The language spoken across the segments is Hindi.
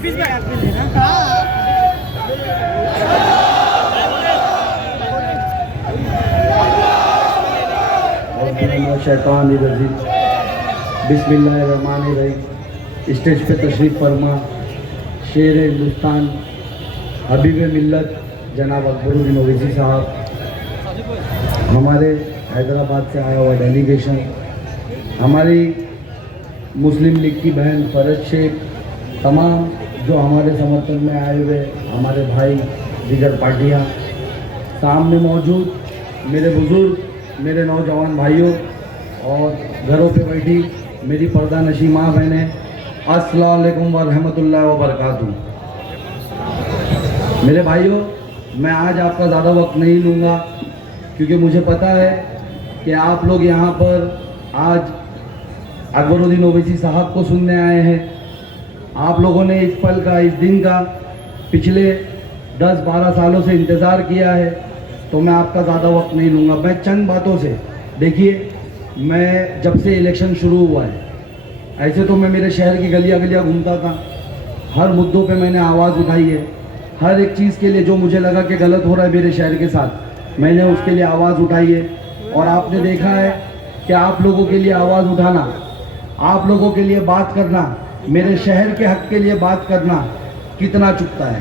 शैतानिर्रजीम बिस्मिल्लाहिर्रहमानिर्रहीम। स्टेज पे तशरीफ़ फरमा शेर हिंदुस्तान हबीब मिल्लत जनाब अकबरुद्दीन ओवैसी साहब, हमारे हैदराबाद से आया हुआ डेलीगेशन, हमारी मुस्लिम लीग की बहन फरज शेख, तमाम जो हमारे समर्थन में आए हुए हमारे भाई दीगर पार्टियां, सामने मौजूद मेरे बुज़ुर्ग, मेरे नौजवान भाइयों और घरों पे बैठी मेरी पर्दा नशी माँ बहनें, अस्सलाम वालेकुम व रहमतुल्लाहि व बरकातुहू। मेरे भाइयों, मैं आज आपका ज़्यादा वक्त नहीं लूँगा क्योंकि मुझे पता है कि आप लोग यहाँ पर आज अकबरुद्दीन ओवैसी साहब को सुनने आए हैं। आप लोगों ने इस पल का, इस दिन का पिछले 10-12 सालों से इंतज़ार किया है, तो मैं आपका ज़्यादा वक्त नहीं लूँगा। मैं चंद बातों से, देखिए, मैं जब से इलेक्शन शुरू हुआ है, ऐसे तो मैं मेरे शहर की गलियां गलियां घूमता था, हर मुद्दों पे मैंने आवाज़ उठाई है, हर एक चीज़ के लिए जो मुझे लगा कि गलत हो रहा है मेरे शहर के साथ, मैंने उसके लिए आवाज़ उठाई है। और आपने देखा है कि आप लोगों के लिए आवाज़ उठाना, आप लोगों के लिए बात करना, मेरे शहर के हक के लिए बात करना कितना चुभता है,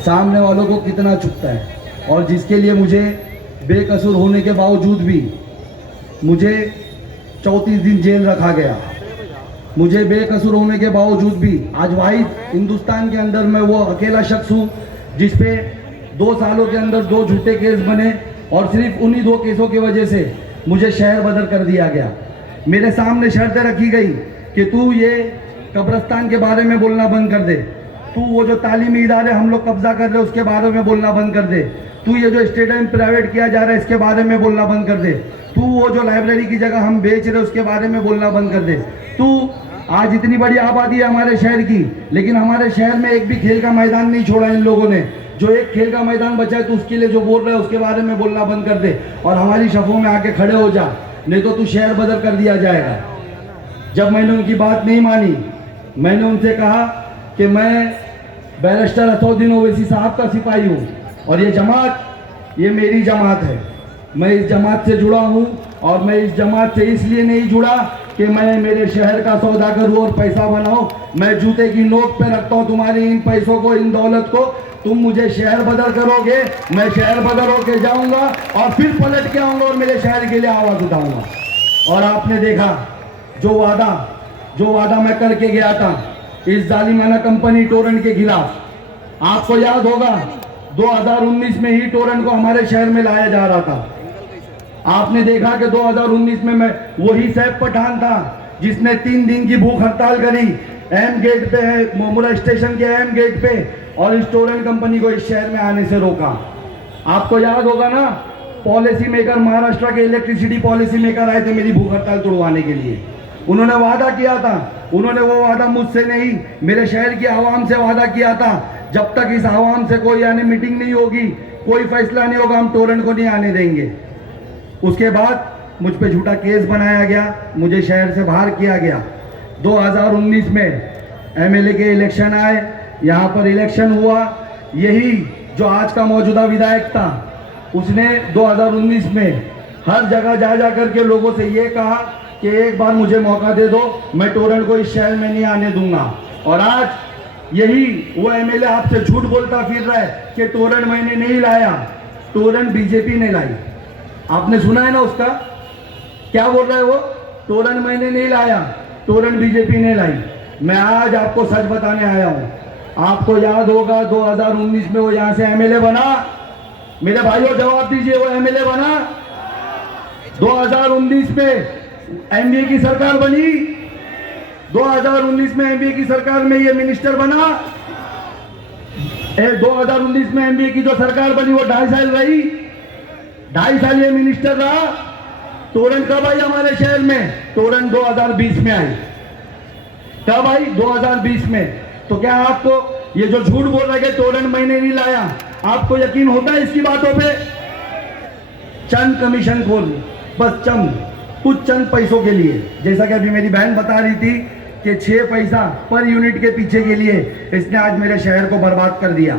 सामने वालों को कितना चुभता है। और जिसके लिए मुझे बेकसूर होने के बावजूद भी मुझे 34 दिन जेल रखा गया, मुझे बेकसूर होने के बावजूद भी आज वाहिद हिंदुस्तान के अंदर मैं वो अकेला शख्स हूँ जिस पे 2 सालों के अंदर 2 झूठे केस बने और सिर्फ उन्हीं 2 केसों की वजह से मुझे शहर बदर कर दिया गया। मेरे सामने शर्तें रखी गई कि तू ये कब्रिस्तान के बारे में बोलना बंद कर दे, तू वो जो तालीमी इदारे हम लोग कब्जा कर रहे उसके बारे में बोलना बंद कर दे, तू ये जो स्टेडियम प्राइवेट किया जा रहा है इसके बारे में बोलना बंद कर दे, तू वो जो लाइब्रेरी की जगह हम बेच रहे उसके बारे में बोलना बंद कर दे। तू आज इतनी बड़ी आबादी है हमारे शहर की, लेकिन हमारे शहर में एक भी खेल का मैदान नहीं छोड़ा इन लोगों ने। जो एक खेल का मैदान बचा है तो उसके लिए जो बोल रहा है उसके बारे में बोलना बंद कर दे और हमारी शफों में आके खड़े हो जा, नहीं तो तू शहर बदल कर दिया जाएगा। जब मैंने उनकी बात नहीं मानी, मैंने उनसे कहा कि मैं बैरिस्टर असदुद्दीन ओवैसी साहब का सिपाही हूँ और ये जमात, ये मेरी जमात है, मैं इस जमात से जुड़ा हूँ और मैं इस जमात से इसलिए नहीं जुड़ा कि मैं मेरे शहर का सौदा करूँ और पैसा बनाऊँ। मैं जूते की नोक पे रखता हूँ तुम्हारी इन पैसों को, इन दौलत को। तुम मुझे शहर बदर करोगे, मैं शहर बदर होके जाऊँगा और फिर पलट के आऊँगा और मेरे शहर के लिए आवाज़ उठाऊँगा। और आपने देखा जो वादा मैं करके गया था इस जालिमाना कंपनी टोरेंट के खिलाफ, आपको याद होगा 2019 में ही टोरेंट को हमारे शहर में लाया जा रहा था। आपने देखा कि 2019 में मैं वही सैफ पठान था जिसने 3 दिन की भूख हड़ताल करी एम गेट पे, मोमुरा स्टेशन के एम गेट पे, और इस टोरेंट कंपनी को इस शहर में आने से रोका। आपको याद होगा ना, पॉलिसी मेकर महाराष्ट्र के इलेक्ट्रिसिटी पॉलिसी मेकर आए थे मेरी भूख हड़ताल तोड़वाने के लिए। उन्होंने वादा किया था, उन्होंने वो वादा मुझसे नहीं मेरे शहर की आवाम से वादा किया था, जब तक इस आवाम से कोई यानी मीटिंग नहीं होगी, कोई फैसला नहीं होगा, हम टोरेंट को नहीं आने देंगे। उसके बाद मुझ पे झूठा केस बनाया गया, मुझे शहर से बाहर किया गया। 2019 में एमएलए के इलेक्शन आए, यहाँ पर इलेक्शन हुआ। यही जो आज का मौजूदा विधायक था उसने 2019 में हर जगह जा करके लोगों से ये कहा कि एक बार मुझे मौका दे दो, मैं टोरेंट को इस शहर में नहीं आने दूंगा। और आज यही वो एमएलए आपसे झूठ बोलता फिर रहा है कि टोरेंट मैंने नहीं लाया, टोरेंट बीजेपी ने लाई। आपने सुना है ना उसका, क्या बोल रहा है वो, टोरेंट मैंने नहीं लाया, टोरेंट बीजेपी ने लाई। मैं आज आपको सच बताने आया हूं। आपको याद होगा 2019 में वो यहां से एमएलए बना, मेरे भाइयों जवाब दीजिए, वो एमएलए बना। 2019 में एनडीए की सरकार बनी, 2019 में एनडीए की सरकार में ये मिनिस्टर बना। 2019 में एनडीए की जो सरकार बनी वो 2.5 साल रही, 2.5 साल ये मिनिस्टर रहा। टोरेंट कब आई हमारे शहर में? टोरेंट 2020 में आई। कब आई? 2020 में। तो क्या आपको ये जो झूठ बोल रहा है कि टोरेंट मैंने नहीं लाया, आपको यकीन होता है इसकी बातों पे? चंद कमीशन खोल, बस चंद, कुछ चंद पैसों के लिए, जैसा कि अभी मेरी बहन बता रही थी कि 6 पैसा पर यूनिट के पीछे के लिए इसने आज मेरे शहर को बर्बाद कर दिया।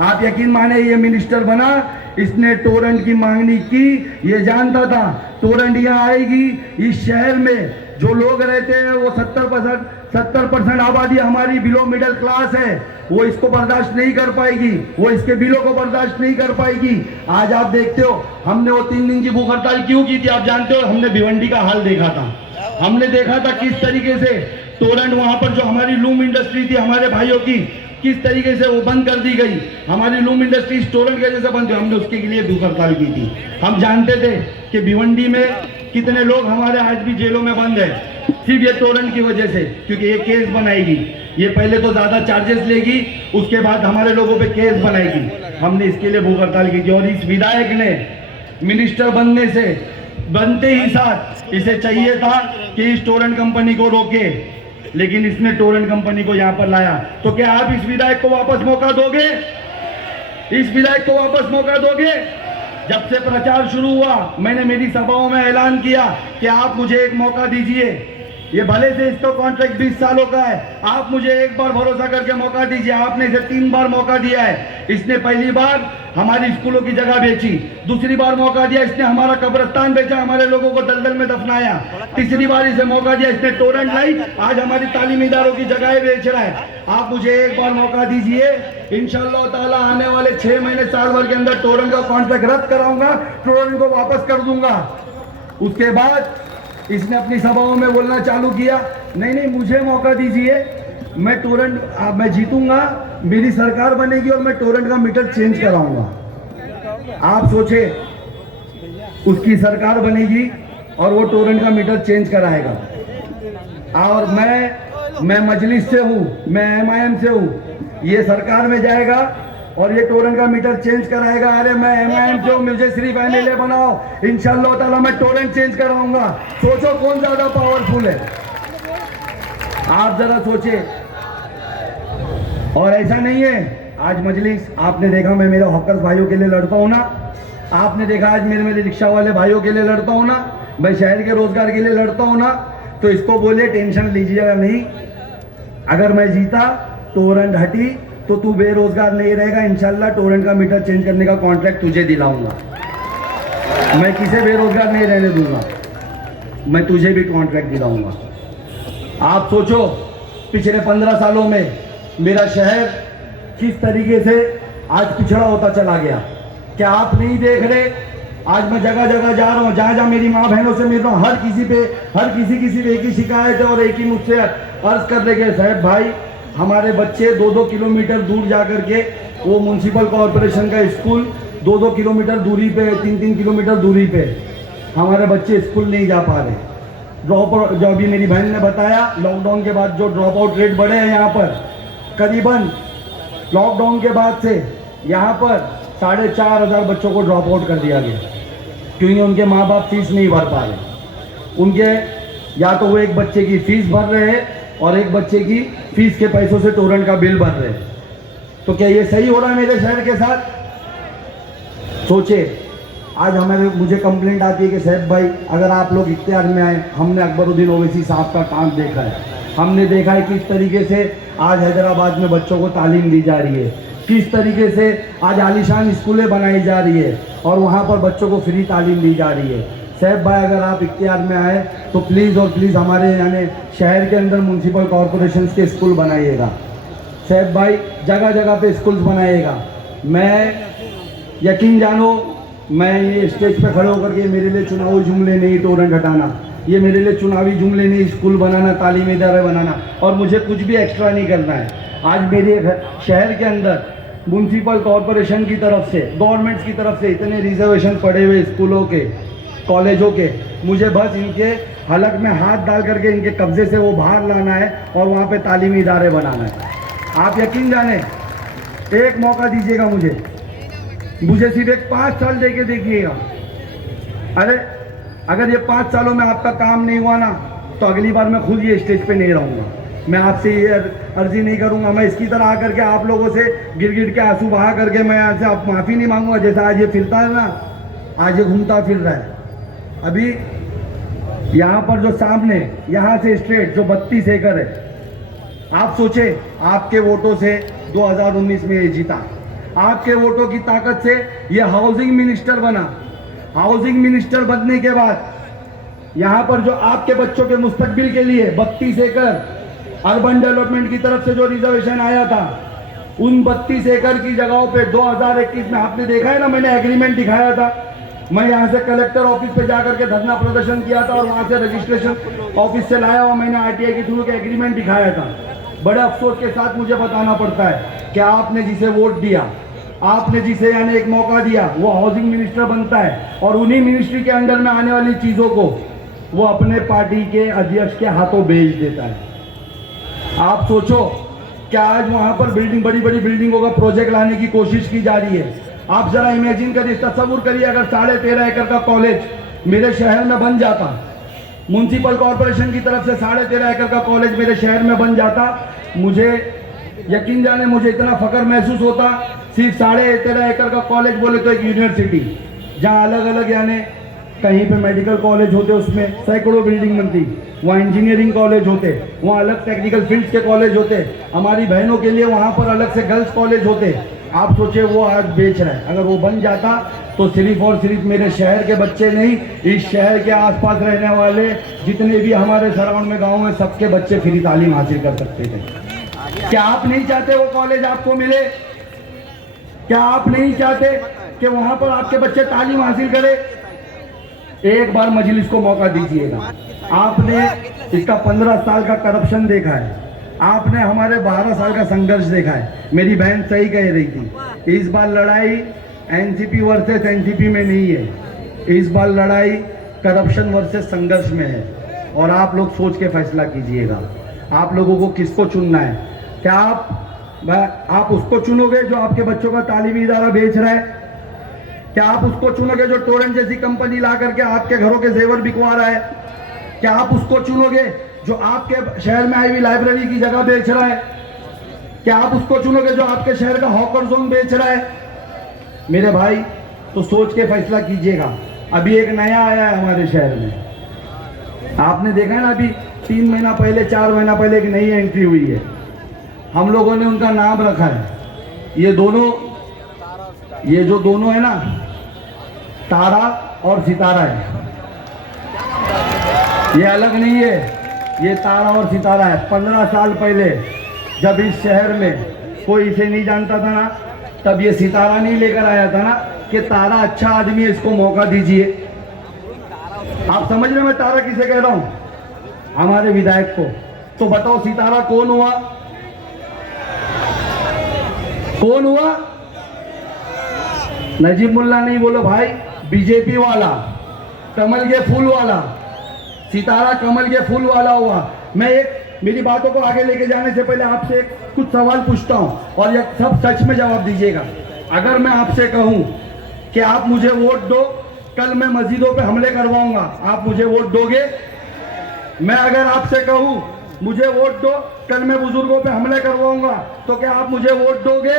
आप यकीन माने ये मिनिस्टर बना, इसने टोरेंट की मांगनी की, ये जानता था टोरेंट यहाँ आएगी, इस शहर में जो लोग रहते हैं वो 70% आबादी हमारी बिलो मिडिल क्लास है, वो इसको बर्दाश्त नहीं कर पाएगी, वो इसके बिलों को बर्दाश्त नहीं कर पाएगी। आज आप देखते हो हमने वो 3 दिन की भूख हड़ताल क्यों की थी, आप जानते हो, हमने भिवंडी का हाल देखा था। हमने देखा था किस तरीके से टोरेंट वहां पर जो हमारी लूम इंडस्ट्री थी हमारे भाइयों की, किस तरीके से वो बंद कर दी गई। हमारी लूम इंडस्ट्री टोरेंट के जैसे बंद हुई, हमने उसके लिए भूख हड़ताल की थी। हम जानते थे कि भिवंडी में कितने लोग हमारे आज भी जेलों में बंद है, सिर्फ ये टोरेंट की वजह से, क्योंकि ये केस बनाएगी, ये पहले तो ज्यादा चार्जेस लेगी, उसके बाद हमारे लोगों पे केस बनाएगी। हमने इसके लिए भूख हड़ताल की थी। और इस विधायक ने मिनिस्टर बनते ही साथ इसे चाहिए था कि इस टोरेंट कंपनी को रोके, लेकिन इसने टोरेंट कंपनी को यहाँ पर लाया। तो क्या आप इस विधायक को वापस मौका दोगे? इस विधायक को वापस मौका दोगे? जब से प्रचार शुरू हुआ मैंने मेरी सभाओं में ऐलान किया कि आप मुझे एक मौका दीजिए, ये भले से इसका कॉन्ट्रैक्ट 20 सालों का है, आप मुझे एक बार भरोसा करके मौका दीजिए। आपने इसे 3 बार मौका दिया है। इसने पहली बार हमारी स्कूलों की जगह बेची, दूसरी बार मौका दिया इसने हमारा कब्रिस्तान बेचा, हमारे लोगों को दलदल में दफनाया, तीसरी बार इसे मौका दिया इसने टोरेंट लाई, आज हमारी तालीमी इदारों की जगह बेच रहा है। आप मुझे एक बार मौका दीजिए, इंशाअल्लाह ताला आने वाले 6 महीने साल भर के अंदर टोरेंट का कॉन्ट्रैक्ट रद्द कराऊंगा, टोरेंट को वापस कर दूंगा। उसके बाद इसने अपनी सभाओं में बोलना चालू किया, नहीं मुझे मौका दीजिए, मैं टोरेंट मैं जीतूंगा, मेरी सरकार बनेगी और मैं टोरेंट का मीटर चेंज कराऊंगा। आप सोचे उसकी सरकार बनेगी और वो टोरेंट का मीटर चेंज कराएगा। और मैं मजलिस से हूँ, मैं MIM से हूँ, ये सरकार में जाएगा और ये टोरेंट का मीटर चेंज कराएगा। अरे मैं MIM से हूँ, मुझे सिर्फ MLA बनाओ, इंशाअल्लाह ताला मैं टोरेंट चेंज कराऊंगा। सोचो कौन ज्यादा पावरफुल है, आप जरा सोचे। और ऐसा नहीं है, आज मजलिस आपने देखा मैं मेरे हॉकर्स भाइयों के लिए लड़ता हूँ ना, आपने देखा आज मेरे रिक्शा वाले भाइयों के लिए लड़ता हूँ ना, मैं शहर के रोजगार के लिए लड़ता हूँ ना। तो इसको बोले टेंशन लीजिएगा नहीं, अगर मैं जीता टोरेंट हटी तो तू बेरोजगार नहीं रहेगा, इंशाल्लाह टोरेंट का मीटर चेंज करने का कॉन्ट्रैक्ट तुझे दिलाऊंगा। मैं किसे बेरोजगार नहीं रहने दूंगा, मैं तुझे भी कॉन्ट्रैक्ट दिलाऊंगा। आप सोचो पिछले 15 सालों में मेरा शहर किस तरीके से आज पिछड़ा होता चला गया। क्या आप नहीं देख रहे? आज मैं जगह जगह जा रहा हूँ, जहाँ जहाँ मेरी माँ बहनों से मिल रहा हूँ, हर किसी पे एक ही शिकायत है और एक ही मुझसे अर्ज कर रहे हैं, साहब भाई हमारे बच्चे 2-2 किलोमीटर दूर जा करके वो म्यूनसिपल कॉरपोरेशन का स्कूल 2-2 किलोमीटर दूरी पे, 3-3 किलोमीटर दूरी पे हमारे बच्चे स्कूल नहीं जा पा रहे। जो अभी मेरी बहन ने बताया, लॉकडाउन के बाद जो ड्रॉप आउट रेट बढ़े हैं यहाँ पर, करीबन लॉकडाउन के बाद से यहाँ पर 4,500 बच्चों को ड्रॉप आउट कर दिया गया, क्योंकि उनके माँ बाप फीस नहीं भर पा रहे। उनके या तो वो एक बच्चे की फीस भर रहे हैं और एक बच्चे की फीस के पैसों से टोरेंट का बिल भर रहे हैं। तो क्या ये सही हो रहा है मेरे शहर के साथ? सोचे आज मुझे कंप्लेंट आती है कि साहब भाई अगर आप लोग इख्तियार में आए, हमने अकबरुद्दीन ओवैसी साहब का काम देखा है, हमने देखा है किस तरीके से आज हैदराबाद में बच्चों को तालीम दी जा रही है, किस तरीके से आज आलीशान स्कूलें बनाई जा रही है और वहाँ पर बच्चों को फ्री तालीम दी जा रही है। साहब भाई अगर आप इख्तियार में आए तो प्लीज़ और प्लीज़ हमारे यानी शहर के अंदर म्यूनसिपल कॉरपोरेशन के स्कूल बनाइएगा। साहब भाई जगह जगह पे स्कूल्स बनाइएगा। मैं यकीन जानो, मैं ये स्टेज पे खड़े होकर के मेरे लिए चुनावी जुमले नहीं टोरेंट हटाना, ये मेरे लिए चुनावी जुमले नहीं स्कूल बनाना, तालीमी इदारे बनाना, और मुझे कुछ भी एक्स्ट्रा नहीं करना है। आज मेरे शहर के अंदर म्यूनसिपल कॉरपोरेशन की तरफ से, गवर्नमेंट की तरफ से इतने रिजर्वेशन पड़े हुए स्कूलों के, कॉलेजों के, मुझे बस इनके हलक में हाथ डाल करके इनके कब्जे से वो बाहर लाना है और वहाँ पे तालीमी इदारे बनाना है। आप यकीन जाने, एक मौका दीजिएगा मुझे सिर्फ एक 5 साल दे के देखिएगा। अरे अगर ये 5 सालों में आपका काम नहीं हुआ ना, तो अगली बार मैं खुद ये स्टेज पे नहीं रहूँगा। मैं आपसे ये अर्जी नहीं करूँगा, मैं इसकी तरह आकर के आप लोगों से गिर के आंसू बहा करके मैं यहाँ से आप माफ़ी नहीं मांगूंगा। जैसा आज ये फिरता है ना, आज ये घूमता फिर रहा है। अभी यहाँ पर जो सामने यहाँ से स्ट्रेट जो 32 एकड़ है, आप सोचे आपके वोटों से 2019 में ये जीता, आपके वोटों की ताकत से ये हाउसिंग मिनिस्टर बना। हाउसिंग मिनिस्टर बनने के बाद यहाँ पर जो आपके बच्चों के मुस्तकबिल के लिए 32 एकड़ अर्बन डेवलपमेंट की तरफ से जो रिजर्वेशन आया था, उन 32 एकड़ की जगहों पे 2021 में आपने देखा है ना, मैंने एग्रीमेंट दिखाया था। मैं यहाँ से कलेक्टर ऑफिस पे जाकर के धरना प्रदर्शन किया था और वहाँ से रजिस्ट्रेशन ऑफिस से लाया हुआ मैंने आरटीआई के थ्रू के एग्रीमेंट दिखाया था। बड़े अफसोस के साथ मुझे बताना पड़ता है कि आपने जिसे वोट दिया, आपने जिसे यानी एक मौका दिया, वो हाउसिंग मिनिस्टर बनता है और उन्हीं मिनिस्ट्री के अंडर में आने वाली चीज़ों को वो अपने पार्टी के अध्यक्ष के हाथों बेच देता है। आप सोचो कि आज वहाँ पर बिल्डिंग, बड़ी बड़ी बिल्डिंगों का प्रोजेक्ट लाने की कोशिश की जा रही है। आप जरा इमेजिन करिए, तस्वुर करिए, अगर 13.5 एकड़ का कॉलेज मेरे शहर में बन जाता, म्युनिसिपल कॉरपोरेशन की तरफ से 13.5 एकड़ का कॉलेज मेरे शहर में बन जाता, मुझे यकीन जाने मुझे इतना फख्र महसूस होता। सिर्फ 13.5 एकड़ का कॉलेज बोले तो एक यूनिवर्सिटी, जहाँ अलग अलग यानी कहीं पे मेडिकल कॉलेज होते, उसमें सैकड़ों बिल्डिंग बनती, वहाँ इंजीनियरिंग कॉलेज होते, वहाँ अलग टेक्निकल फील्ड्स के कॉलेज होते, हमारी बहनों के लिए वहाँ पर अलग से गर्ल्स कॉलेज होते। आप सोचिए वो आज बेच रहा है। अगर वो बन जाता तो सिर्फ और सिर्फ मेरे शहर के बच्चे नहीं, इस शहर के आसपास रहने वाले जितने भी हमारे सराउंड में गाँव में, सबके बच्चे फ्री तालीम हासिल कर सकते थे। क्या आप नहीं चाहते वो कॉलेज आपको मिले? क्या आप नहीं चाहते कि वहाँ पर आपके बच्चे तालीम हासिल करें? एक बार मजलिस को मौका दीजिएगा। आपने इसका 15 साल का करप्शन देखा है, आपने हमारे 12 साल का संघर्ष देखा है। मेरी बहन सही कह रही थी, इस बार लड़ाई एनसीपी वर्सेस एनसीपी में नहीं है, इस बार लड़ाई करप्शन वर्सेस संघर्ष में है। और आप लोग सोच के फैसला कीजिएगा, आप लोगों को किसको चुनना है। क्या आप उसको चुनोगे जो आपके बच्चों का तालीमी इदारा बेच रहा है? क्या आप उसको चुनोगे जो टोरेंट जैसी कंपनी ला करके आपके घरों के जेवर बिकवा रहा है? क्या आप उसको चुनोगे जो आपके शहर में आई हुई लाइब्रेरी की जगह बेच रहा है? क्या आप उसको चुनोगे जो आपके शहर का हॉकर जोन बेच रहा है? मेरे भाई, तो सोच के फैसला कीजिएगा। अभी एक नया आया है हमारे शहर में, आपने देखा है ना, अभी 3 महीना पहले, 4 महीना पहले एक नई एंट्री हुई है। हम लोगों ने उनका नाम रखा है, ये जो दोनों है ना, तारा और सितारा है। ये अलग नहीं है, ये तारा और सितारा है। 15 साल पहले जब इस शहर में कोई इसे नहीं जानता था ना, तब ये सितारा नहीं लेकर आया था ना कि तारा अच्छा आदमी है, इसको मौका दीजिए। आप समझ रहे हैं मैं तारा किसे कह रहा हूं? हमारे विधायक को। तो बताओ सितारा कौन हुआ? कौन हुआ? नजीब मुल्ला नहीं बोलो भाई, बीजेपी वाला, कमल के फूल वाला। सितारा कमल के फूल वाला हुआ। मैं मेरी बातों को आगे लेके जाने से पहले आपसे कुछ सवाल पूछता हूं और ये सब सच में जवाब दीजिएगा। अगर मैं आपसे कहूं कि आप मुझे वोट दो, कल मैं मस्जिदों पे हमले करवाऊंगा, आप मुझे वोट दोगे? मैं अगर आपसे कहूं मुझे वोट दो, कल मैं बुजुर्गों पे हमले करवाऊंगा, तो क्या आप मुझे वोट दोगे?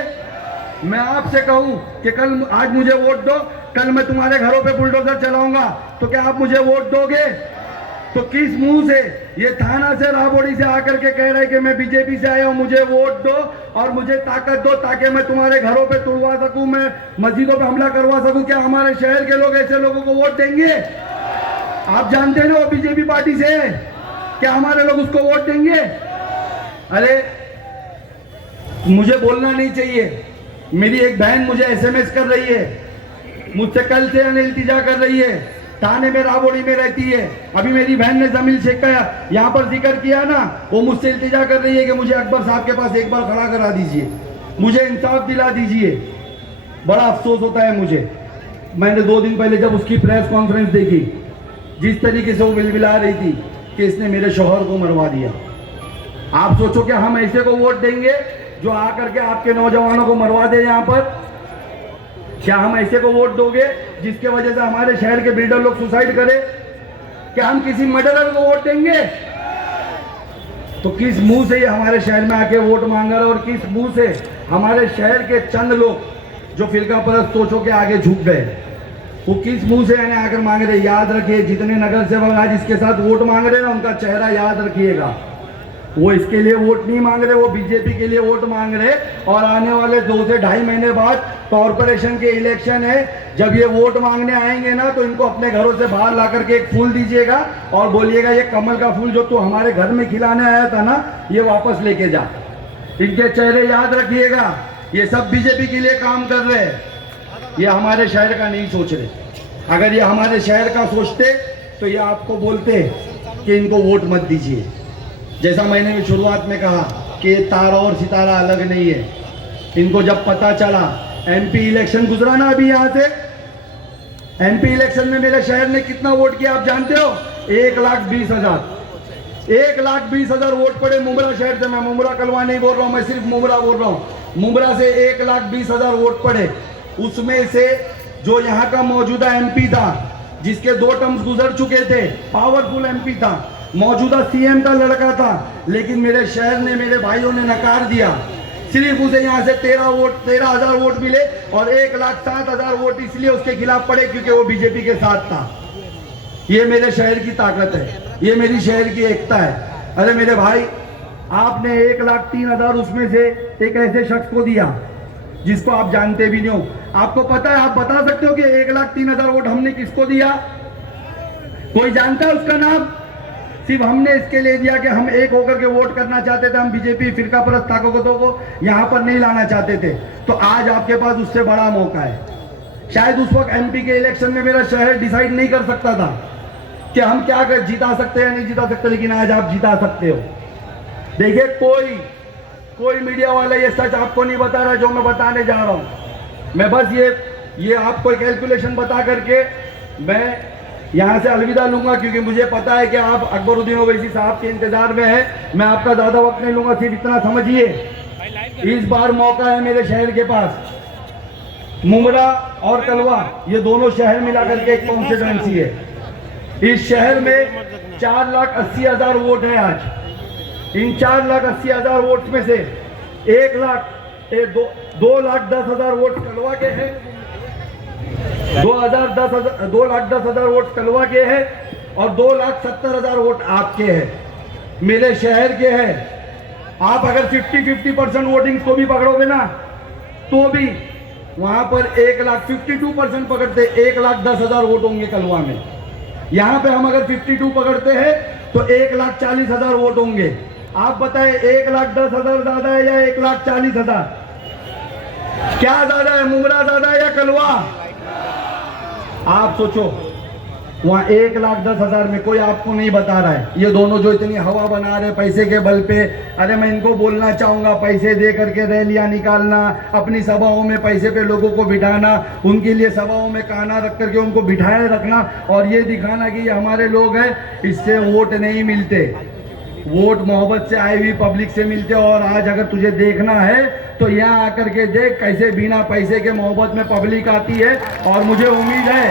मैं आपसे कहूं कि आज मुझे वोट दो, कल मैं तुम्हारे घरों पे बुलडोजर चलाऊंगा, तो क्या आप मुझे वोट दोगे? तो किस मुंह से ये थाना से, राबोड़ी से आकर के कह रहे कि मैं बीजेपी से आया हूं, मुझे वोट दो और मुझे ताकत दो ताकि मैं तुम्हारे घरों पे तुड़वा सकूं, मैं मस्जिदों पे हमला करवा सकूं? क्या हमारे शहर के लोग ऐसे लोगों को वोट देंगे? आप जानते हैं ना वो बीजेपी पार्टी से, क्या हमारे लोग उसको वोट देंगे? अरे मुझे बोलना नहीं चाहिए। मेरी एक बहन मुझे एसएमएस कर रही है, मुझसे कल से इल्तिजा कर रही है, थाने में राबोड़ी में रहती है। अभी मेरी बहन ने जमील शेख का यहाँ पर जिक्र किया ना, वो मुझसे इल्तिजा कर रही है कि मुझे अकबर साहब के पास एक बार खड़ा करा दीजिए, मुझे इंसाफ दिला दीजिए। बड़ा अफसोस होता है मुझे। मैंने 2 दिन पहले जब उसकी प्रेस कॉन्फ्रेंस देखी, जिस तरीके से वो बिलबिला रही थी कि इसने मेरे शौहर को मरवा दिया। आप सोचो कि हम ऐसे को वोट देंगे जो आकर के आपके नौजवानों को मरवा दे यहाँ पर? क्या हम ऐसे को वोट दोगे जिसके वजह से हमारे शहर के बिल्डर लोग सुसाइड करें? क्या हम किसी मर्डरर को वोट देंगे? तो किस मुंह से ये हमारे शहर में आके वोट मांग रहा है और किस मुंह से हमारे शहर के चंद लोग जो फिरका परस्त सोचों के आगे झुक गए? वो किस मुंह से यानी आकर मांग रहे, याद रखिए जितने नगर सेवक आज इसके साथ वोट मांग रहे हैं ना, उनका चेहरा याद रखिएगा। वो इसके लिए वोट नहीं मांग रहे, वो बीजेपी के लिए वोट मांग रहे। और आने वाले 2 से 2.5 महीने बाद कॉरपोरेशन के इलेक्शन है, जब ये वोट मांगने आएंगे ना, तो इनको अपने घरों से बाहर ला करके एक फूल दीजिएगा और बोलिएगा ये कमल का फूल जो तू हमारे घर में खिलाने आया था ना, ये वापस लेके जा। इनके चेहरे याद रखिएगा। ये सब बीजेपी के लिए काम कर रहे हैं, ये हमारे शहर का नहीं सोच रहे। अगर ये हमारे शहर का सोचते तो ये आपको बोलते कि इनको वोट मत दीजिए। जैसा मैंने शुरुआत में कहा कि ये तारा और सितारा अलग नहीं है। इनको जब पता चला, एमपी इलेक्शन गुजरा ना अभी यहाँ से, एमपी इलेक्शन में मेरे शहर ने कितना वोट किया आप जानते हो? 1,20,000 1,20,000 वोट पड़े मुंब्रा शहर से। मैं मुंब्रा कलवा नहीं बोल रहा हूँ, मैं सिर्फ मुंब्रा बोल रहा हूँ। मुंब्रा से 1,20,000 वोट पड़े। उसमें से जो यहाँ का मौजूदा एमपी था, जिसके 2 टर्म्स गुजर चुके थे, पावरफुल एमपी था, मौजूदा सीएम का लड़का था, लेकिन मेरे शहर ने, मेरे भाइयों ने नकार दिया। सिर्फ उसे यहाँ से 13,000 वोट मिले और 1,07,000 वोट इसलिए उसके खिलाफ पड़े क्योंकि वो बीजेपी के साथ था। ये मेरे शहर की ताकत है, ये मेरी शहर की एकता है। अरे मेरे भाई, आपने 1,03,000 उसमें से एक ऐसे शख्स को दिया जिसको आप जानते भी नहीं हो। आपको पता है, आप बता सकते हो कि 1,03,000 वोट हमने किसको दिया? कोई जानता है उसका नाम? सिर्फ हमने इसके लिए दिया कि हम एक होकर के वोट करना चाहते थे। हम बीजेपी फिरका परस्त ताकतों को यहाँ पर नहीं लाना चाहते थे। तो आज आपके पास उससे बड़ा मौका है। शायद उस वक्त एमपी के इलेक्शन में मेरा शहर डिसाइड नहीं कर सकता था कि हम क्या जिता सकते हैं या नहीं जिता सकते, लेकिन आज आप जिता सकते हो। देखिए, कोई मीडिया वाला ये सच आपको नहीं बता रहा जो मैं बताने जा रहा हूँ। मैं बस ये आपको कैलकुलेशन बता करके मैं यहाँ से अलविदा लूंगा, क्योंकि मुझे पता है कि आप अकबरुद्दीन ओवैसी साहब के इंतजार में हैं। मैं आपका ज़्यादा वक्त नहीं लूंगा, सिर्फ इतना समझिए, इस बार मौका है मेरे शहर के पास। मुंब्रा और कलवा, ये दोनों शहर मिलाकर के एक कॉन्स्टिट्यूएंसी है। इस शहर में 4,80,000 वोट है आज। इन 4,80,000 वोट में से 2,10,000 वोट कलवा के हैं, 2,10,000 वोट कलवा के हैं और 2,70,000 वोट आपके हैं, मेरे शहर के हैं। आप अगर 50% वोटिंग को भी पकड़ोगे ना, तो भी वहां पर 1,52% पकड़ते 1,10,000 वोट होंगे कलवा में। यहाँ पे हम अगर 52 पकड़ते हैं तो 1,40,000 वोट होंगे। आप बताएं, 1,10,000 ज्यादा है या 1,40,000? क्या ज्यादा है, मुंब्रा ज्यादा है या कलवा? आप सोचो, वहां 1,10,000 में कोई आपको नहीं बता रहा है। ये दोनों जो इतनी हवा बना रहे पैसे के बल पे, अरे मैं इनको बोलना चाहूंगा, पैसे दे करके रैलियां निकालना, अपनी सभाओं में पैसे पे लोगों को बिठाना, उनके लिए सभाओं में काना रख करके उनको बिठाए रखना और ये दिखाना कि ये हमारे लोग हैं, इससे वोट नहीं मिलते। वोट मोहब्बत से आई हुई पब्लिक से मिलते। और आज अगर तुझे देखना है तो यहाँ आकर के देख कैसे बिना पैसे के मोहब्बत में पब्लिक आती है। और मुझे उम्मीद है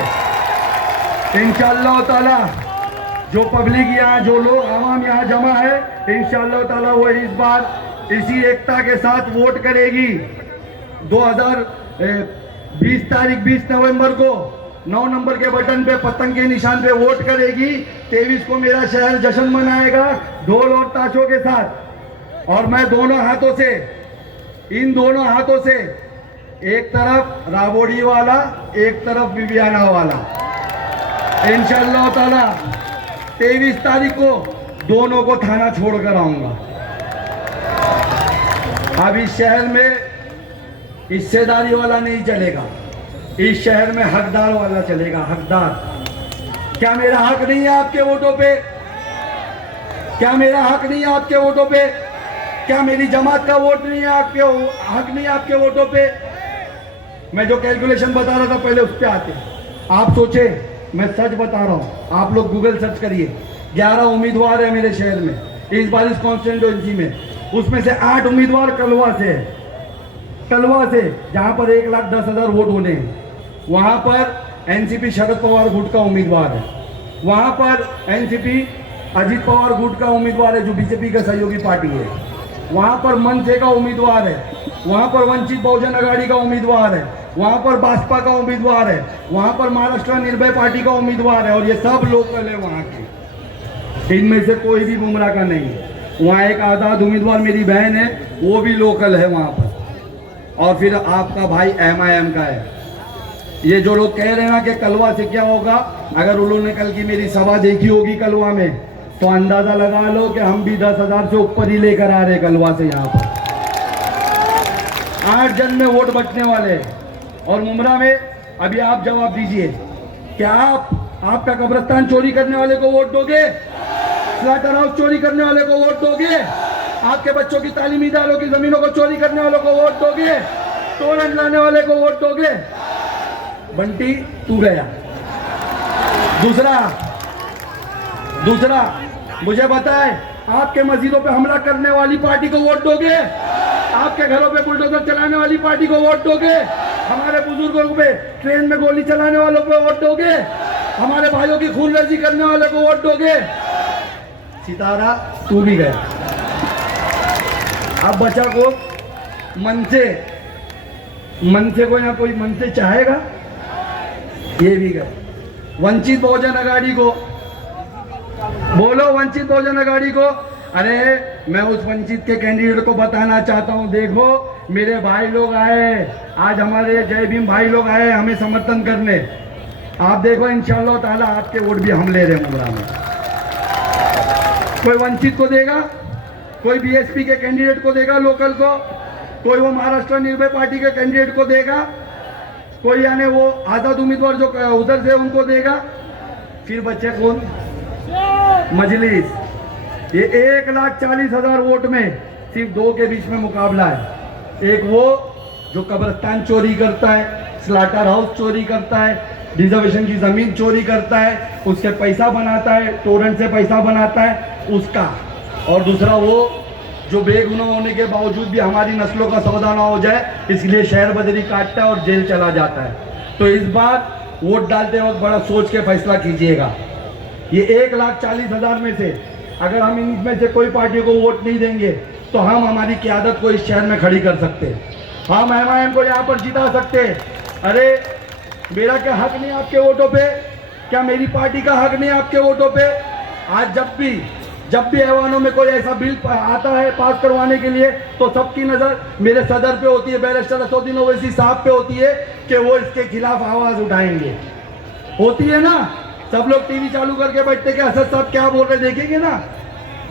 इंशाअल्लाह ताला जो पब्लिक यहाँ, जो लोग आवाम यहाँ जमा है, इंशाअल्लाह ताला वो इस बार इसी एकता के साथ वोट करेगी। 2020 तारीख 20 नवंबर को 9 नंबर के बटन पे पतंग के निशान पे वोट करेगी। 23 को मेरा शहर जश्न मनाएगा ढोल और ताशों के साथ। और मैं दोनों हाथों से, इन दोनों हाथों से, एक तरफ राबोड़ी वाला, एक तरफ बिबियाना वाला, इंशाअल्लाह ताला 23 तारीख को दोनों को थाना छोड़कर आऊंगा। अब इस शहर में हिस्सेदारी वाला नहीं चलेगा, इस शहर में हकदार वाला चलेगा। हकदार। क्या मेरा हक नहीं है आपके वोटों पे? क्या मेरा हक नहीं है आपके वोटों पे? क्या मेरी जमात का वोट नहीं है आपके, हक नहीं है आपके वोटों पे? मैं जो कैलकुलेशन बता रहा था पहले उस पे आते। आप सोचे, मैं सच बता रहा हूं, आप लोग गूगल सर्च करिए। 11 उम्मीदवार है मेरे शहर में इस बार इस कॉन्स्टिट्यूएंसी में। उसमें से 8 उम्मीदवार कलवा से है, कलवा से, जहां पर 1,10,000 वोट होने हैं। वहां पर एनसीपी शरद पवार गुट का उम्मीदवार है, वहां पर एनसीपी अजीत पवार गुट का उम्मीदवार है जो बीजेपी का सहयोगी पार्टी है, वहां पर मनसे का उम्मीदवार है, वहां पर वंचित बहुजन आघाड़ी का उम्मीदवार है, वहाँ पर भाजपा का उम्मीदवार है, वहाँ पर महाराष्ट्र निर्भय पार्टी का उम्मीदवार है, और ये सब लोकल है वहाँ के। इनमें से कोई भी गुमराह का नहीं है। वहाँ एक आज़ाद उम्मीदवार मेरी बहन है, वो भी लोकल है वहाँ पर। और फिर आपका भाई MIM का है। ये जो लोग कह रहे हैं ना कि कलवा से क्या होगा, अगर उन्होंने कल की मेरी सभा देखी होगी कलवा में, तो अंदाजा लगा लो कि हम भी 10,000 से ऊपर ही लेकर आ रहे कलवा से। यहाँ पर 8 जन में वोट बचने वाले। और मुमरा में अभी आप जवाब दीजिए, क्या आप आपका कब्रिस्तान चोरी करने वाले को वोट दोगे? स्लॉटर हाउस चोरी करने वाले को वोट दोगे? आपके बच्चों की तालीमी इदारों की जमीनों को चोरी करने वालों को वोट दोगे? तोरण लाने वाले को वोट दोगे? बंटी तू गया। दूसरा मुझे बताए, आपके मस्जिदों पे हमला करने वाली पार्टी को वोट दोगे? आपके घरों पे बुलडोजर चलाने वाली पार्टी को वोट दोगे? हमारे बुजुर्गों पे ट्रेन में गोली चलाने वालों को वोट दोगे? हमारे भाइयों की खूनरेजी करने वाले को वोट दोगे? सितारा तू भी गया। अब बचा को मन से कोई ना कोई मन से चाहेगा, ये भी गए। वंचित बहुजन अघाड़ी को बोलो, वंचित बहुजन अघाड़ी को। अरे मैं उस वंचित के कैंडिडेट को बताना चाहता हूं, देखो मेरे भाई लोग आए, आज हमारे जय भीम भाई लोग आए हमें समर्थन करने। आप देखो इंशाअल्लाह ताला आपके वोट भी हम ले रहे हैं मुमरा में। कोई वंचित को देगा, कोई BSP के कैंडिडेट को देगा लोकल को, कोई वो महाराष्ट्र निर्भय पार्टी के कैंडिडेट को देगा, कोई यानी वो आजाद उम्मीदवार जो उधर से उनको देगा। फिर बच्चे कौन? मजलिस। ये 1,40,000 वोट में सिर्फ 2 के बीच में मुकाबला है। एक वो जो कब्रिस्तान चोरी करता है, स्लॉटर हाउस चोरी करता है, रिजर्वेशन की जमीन चोरी करता है, उससे पैसा बनाता है, टोरेंट से पैसा बनाता है उसका। और दूसरा वो जो बेगुनाह होने के बावजूद भी हमारी नस्लों का सौदा ना हो जाए, इसलिए शहर बदरी काटता है और जेल चला जाता है। तो इस बार वोट डालते वक्त बड़ा सोच के फैसला कीजिएगा। ये 1,40,000 में से अगर हम इनमें से कोई पार्टी को वोट नहीं देंगे तो हम हमारी क़यादत को इस शहर में खड़ी कर सकते हैं, हम MIM को यहाँ पर जिता सकते हैं। अरे मेरा क्या हक नहीं आपके वोटों पे? क्या मेरी पार्टी का हक नहीं आपके वोटों पे? आज जब भी ऐवानों में कोई ऐसा बिल आता है पास करवाने के लिए, तो सबकी नज़र मेरे सदर पे होती है, बैरिस्टर असदुद्दीन ओवैसी साहब पे होती है कि वो इसके खिलाफ आवाज़ उठाएंगे। होती है ना, सब लोग टीवी चालू करके बैठते कि असद साहब क्या बोल रहे देखेंगे ना।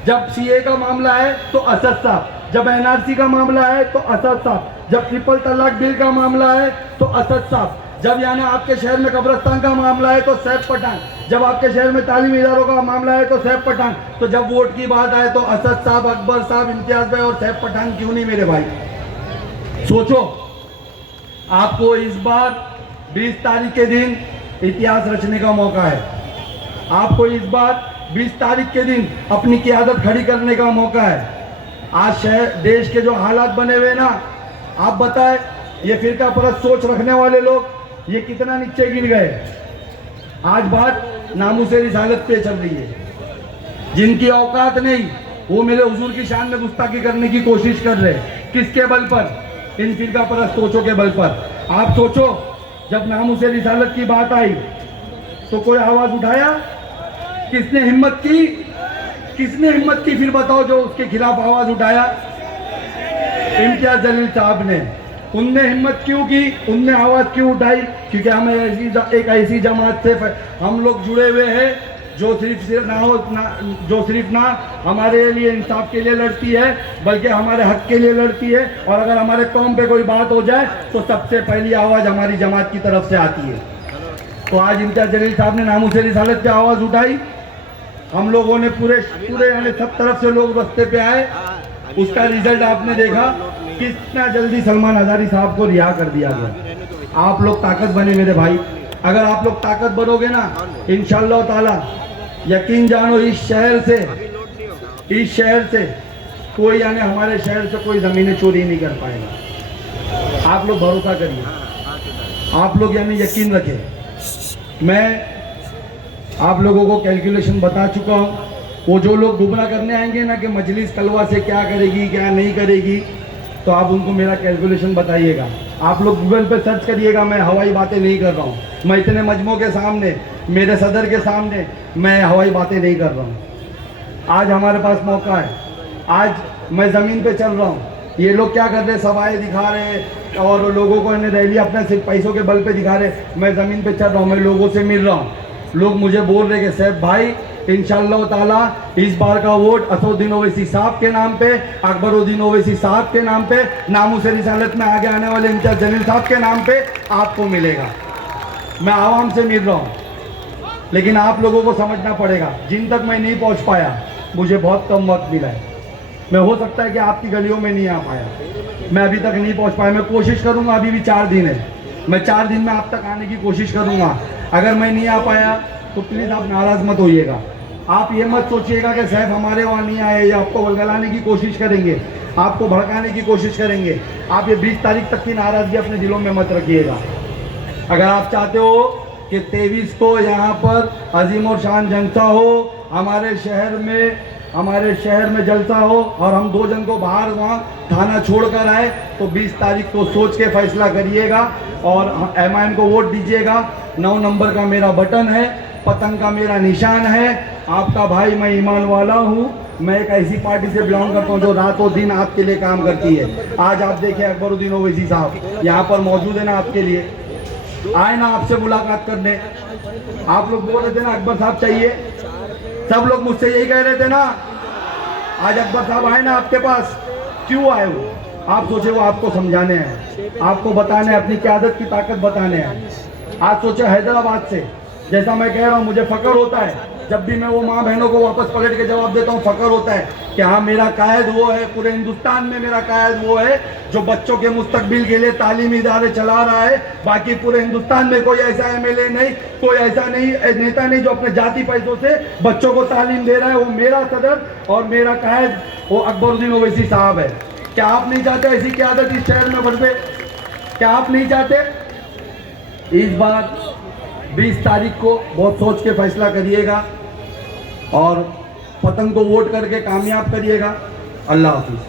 जब CA का मामला है तो असद साहब, जब NRC का मामला है तो असद साहब, जब ट्रिपल तलाक बिल का मामला है तो असद साहब, जब यानी आपके शहर में कब्रिस्तान का मामला है तो सैफ पठान, जब आपके शहर में तालीमी इदारों का मामला है तो सैफ पठान, तो जब वोट की बात आए तो असद साहब, अकबर साहब, इम्तियाज भाई और सैफ पठान क्यों नहीं मेरे भाई? सोचो, आपको इस बार 20 तारीख के दिन इतिहास रचने का मौका है। आपको इस बार 20 तारीख के दिन अपनी क़यादत खड़ी करने का मौका है। आज शहर देश के जो हालात बने हुए ना, आप बताएं, ये फिरका परस्त सोच रखने वाले लोग ये कितना नीचे गिर गए। आज बात नामूसे रिसालत पे चल रही है। जिनकी औकात नहीं वो मेरे हुजूर की शान में गुस्ताखी करने की कोशिश कर रहे हैं। किसके बल पर? इन फिरका परस्त सोचों के बल पर। आप सोचो, जब नामूसे रिसालत की बात आई तो कोई आवाज उठाया? किसने हिम्मत की? किसने हिम्मत की? फिर बताओ जो उसके खिलाफ आवाज उठाया? इम्तियाज जलील साहब ने। उनने हिम्मत क्यों की? उनने आवाज क्यों उठाई? क्योंकि हमें एक ऐसी जमात से हम लोग जुड़े हुए हैं जो सिर्फ ना हमारे लिए इंसाफ के लिए लड़ती है, बल्कि हमारे हक के लिए लड़ती है। और अगर हमारे कौम पे कोई बात हो जाए तो सबसे पहली आवाज़ हमारी जमात की तरफ से आती है। तो आज इम्तियाज जलील साहब ने नामूसे रिसालत पे आवाज़ उठाई। हम लोगों ने पूरे यानी सब तरफ से लोग रास्ते पे आए। उसका रिजल्ट आपने देखा, कितना जल्दी सलमान हजारी साहब को रिहा कर दिया गया। आप लोग ताकत बने मेरे भाई। अगर आप लोग ताकत बनोगे ना, इंशाअल्लाह ताला यकीन जानो, इस शहर से कोई यानी हमारे शहर से कोई ज़मीनें चोरी नहीं कर पाएगा। आप लोग भरोसा करिए, आप लोग यानी यकीन रखें। मैं आप लोगों को कैलकुलेशन बता चुका हूँ। वो जो लोग गुमराह करने आएंगे ना कि मजलिस कलवा से क्या करेगी क्या नहीं करेगी, तो आप उनको मेरा कैलकुलेशन बताइएगा। आप लोग गूगल पे सर्च करिएगा, मैं हवाई बातें नहीं कर रहा हूँ। मैं इतने मजमों के सामने, मेरे सदर के सामने मैं हवाई बातें नहीं कर रहा हूँ। आज हमारे पास मौका है, आज मैं ज़मीन पे चल रहा हूँ। ये लोग क्या कर रहे हैं, सवाए दिखा रहे हैं और लोगों को इन्हें रैली अपने सिर्फ पैसों के बल पे दिखा रहे हैं। मैं ज़मीन पे चल रहा हूँ, मैं लोगों से मिल रहा हूँ। लोग मुझे बोल रहे कि सैफ भाई इंशाअल्लाह ताला इस बार का वोट असदुद्दीन ओवैसी साहब के नाम पे, अकबरुद्दीन ओवैसी साहब के नाम पे, नामूसे रिसालत में आगे आने वाले इम्तियाज जलील साहब के नाम पे आपको मिलेगा। मैं आवाम से मिल रहा हूँ, लेकिन आप लोगों को समझना पड़ेगा, जिन तक मैं नहीं पहुँच पाया, मुझे बहुत कम वक्त मिला है। मैं हो सकता है कि आपकी गलियों में नहीं आ पाया, मैं अभी तक नहीं पहुँच पाया। मैं कोशिश करूँगा, अभी भी 4 दिन है, मैं 4 दिन में आप तक आने की कोशिश करूँगा। अगर मैं नहीं आ पाया तो प्लीज़ आप नाराज़ मत होइएगा। आप ये मत सोचिएगा कि सैफ हमारे वहाँ नहीं आए या आपको वलगलाने की कोशिश करेंगे, आपको भड़काने की कोशिश करेंगे। आप ये 20 तारीख तक की नाराज़गी अपने दिलों में मत रखिएगा। अगर आप चाहते हो कि 23 को यहाँ पर अजीम और शान जलसा हो, हमारे शहर में जलसा हो और हम 2 जन को बाहर वहाँ थाना छोड़ कर आए, तो 20 तारीख को सोच के फैसला करिएगा और एमआईएम को वोट दीजिएगा। 9 नंबर का मेरा बटन है, पतंग का मेरा निशान है। आपका भाई मैं ईमान वाला हूँ, मैं एक ऐसी पार्टी से बिलोंग करता हूँ जो रातों दिन आपके लिए काम करती है। आज आप देखें अकबरुद्दीन ओवैसी साहब यहाँ पर मौजूद है ना, आपके लिए आए ना आपसे मुलाकात करने। आप लोग बोल रहे थे ना अकबर साहब चाहिए, सब लोग मुझसे यही कह रहे थे ना। आज अकबर साहब आए ना आपके पास, क्यों आए वो? आप सोचे वो आपको समझाने हैं, आपको बताने, अपनी क़यादत की ताकत बताने हैं। आज सोचे हैदराबाद से, जैसा मैं कह रहा हूँ, मुझे फ़ख्र होता है जब भी मैं वो माँ बहनों को वापस पलट के जवाब देता हूँ। फ़ख्र होता है कि हाँ, मेरा कायद वो है, पूरे हिंदुस्तान में मेरा कायद वो है जो बच्चों के मुस्तकबिल के लिए तालीमी इदारे चला रहा है। बाकी पूरे हिंदुस्तान में कोई ऐसा एमएलए नहीं, कोई ऐसा नहीं नेता नहीं जो अपने जाति पैसों से बच्चों को तालीम दे रहा है। वो मेरा सदर और मेरा कायद वो अकबरुद्दीन ओवैसी साहब है। क्या आप नहीं चाहते ऐसी क़यादत इस शहर में बरसे? क्या आप नहीं चाहते? इस बार 20 तारीख को बहुत सोच के फैसला करिएगा और पतंग को वोट करके कामयाब करिएगा। अल्लाह हाफिज़।